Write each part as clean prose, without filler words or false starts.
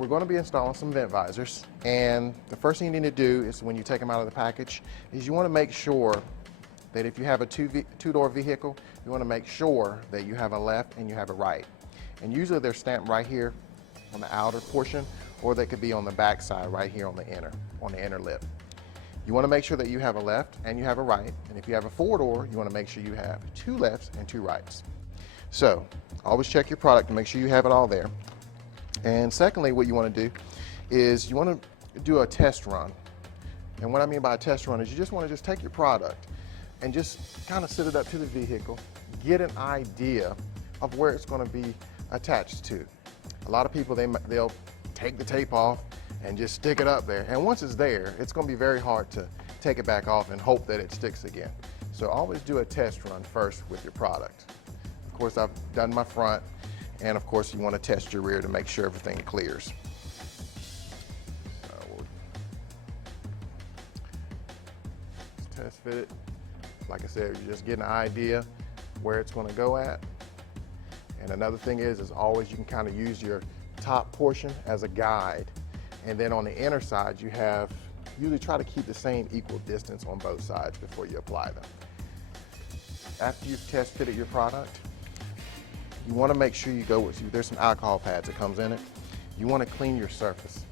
we're going to be installing some vent visors, and the first thing you need to do is when you take them out of the package is you want to make sure that if you have a two-door vehicle, you want to make sure that you have a left and you have a right. And usually they're stamped right here on the outer portion, or they could be on the back side right here on the inner lip. You want to make sure that you have a left and you have a right, and if you have a four-door, you want to make sure you have two lefts and two rights. So always check your product to make sure you have it all there. And secondly, what you want to do is you want to do a test run. And what I mean by a test run is you just want to take your product and just kind of sit it up to the vehicle, get an idea of where it's going to be attached to. A lot of people, they'll take the tape off and just stick it up there. And once it's there, it's going to be very hard to take it back off and hope that it sticks again. So always do a test run first with your product. Of course, I've done my front, and of course you want to test your rear to make sure everything clears. We'll test fit it. Like I said, you just get an idea where it's going to go at. And another thing is always you can kind of use your top portion as a guide. And then on the inner side, usually try to keep the same equal distance on both sides before you apply them. After you've test fitted your product, you want to make sure you go with, there's some alcohol pads that comes in it. You want to clean your surface.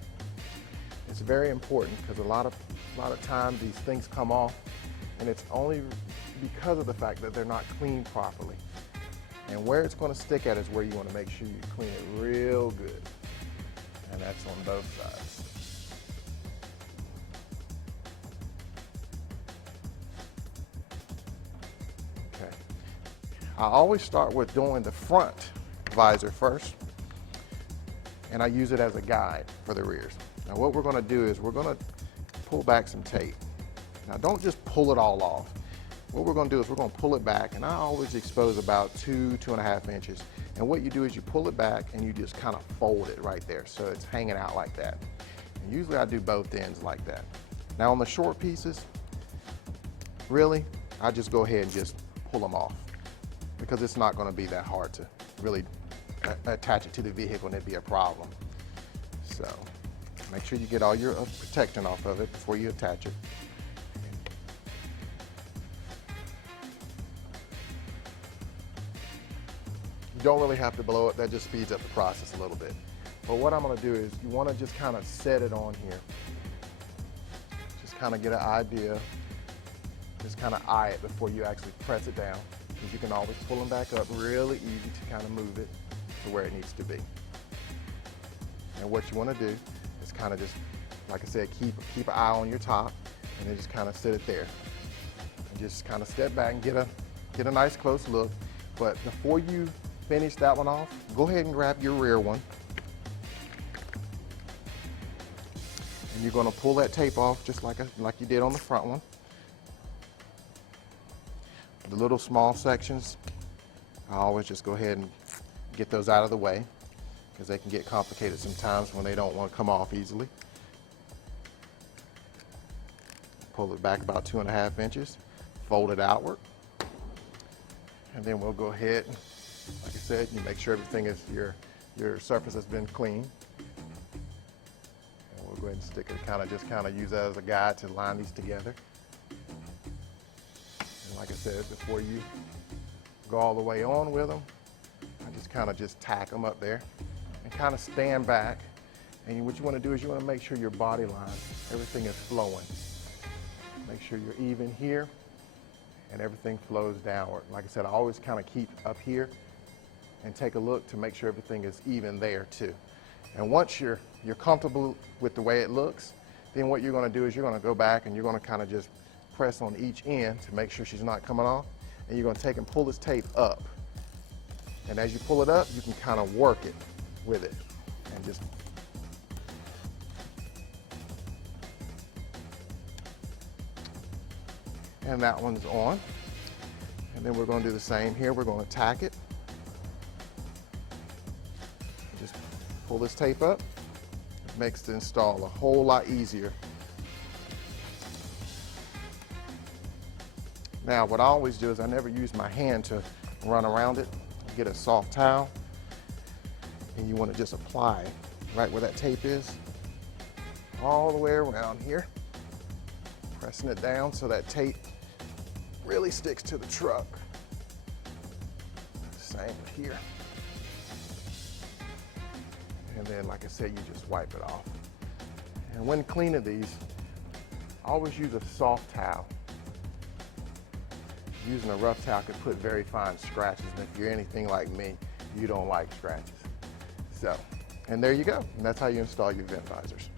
It's very important because a lot of times these things come off, and it's only because of the fact that they're not cleaned properly. And where it's going to stick at is where you want to make sure you clean it real good. And that's on both sides. Okay. I always start with doing the front visor first, and I use it as a guide for the rears. Now what we're going to do is we're going to pull back some tape. Now don't just pull it all off. What we're going to do is we're going to pull it back, and I always expose about 2.5 inches. And what you do is you pull it back and you just kind of fold it right there so it's hanging out like that. And usually I do both ends like that. Now on the short pieces, really, I just go ahead and just pull them off because it's not going to be that hard to really attach it to the vehicle and it'd be a problem. So make sure you get all your protection off of it before you attach it. You don't really have to blow it, that just speeds up the process a little bit. But what I'm going to do is you want to just kind of set it on here. Just kind of get an idea, just kind of eye it before you actually press it down, because you can always pull them back up really easy to kind of move it to where it needs to be. And what you want to do is kind of just, like I said, keep an eye on your top, and then just kind of sit it there. And just kind of step back and get a nice close look. But before you finish that one off, go ahead and grab your rear one. And you're going to pull that tape off just like you did on the front one. The little small sections, I always just go ahead and get those out of the way because they can get complicated sometimes when they don't want to come off easily. Pull it back about 2.5 inches, fold it outward. And then we'll go ahead, like I said, you make sure everything is, your surface has been cleaned. And we'll go ahead and stick it, just kind of use that as a guide to line these together. And like I said, before you go all the way on with them, I just tack them up there and kind of stand back. And what you want to do is you want to make sure your body line, everything is flowing. Make sure you're even here and everything flows downward. Like I said, I always kind of keep up here and take a look to make sure everything is even there too. And once you're comfortable with the way it looks, then what you're going to do is you're going to go back and you're going to kind of just press on each end to make sure she's not coming off. And you're going to take and pull this tape up. And as you pull it up, you can kind of work it with it and just and that one's on. And then we're going to do the same here. We're going to tack it. Just pull this tape up. It makes the install a whole lot easier. Now, what I always do is I never use my hand to run around it. Get a soft towel, and you want to just apply right where that tape is, all the way around here, pressing it down so that tape really sticks to the truck. Same here. And then, like I said, you just wipe it off. And when cleaning these, always use a soft towel. Using a rough towel can put very fine scratches, and if you're anything like me, you don't like scratches. So, and there you go. And that's how you install your vent visors.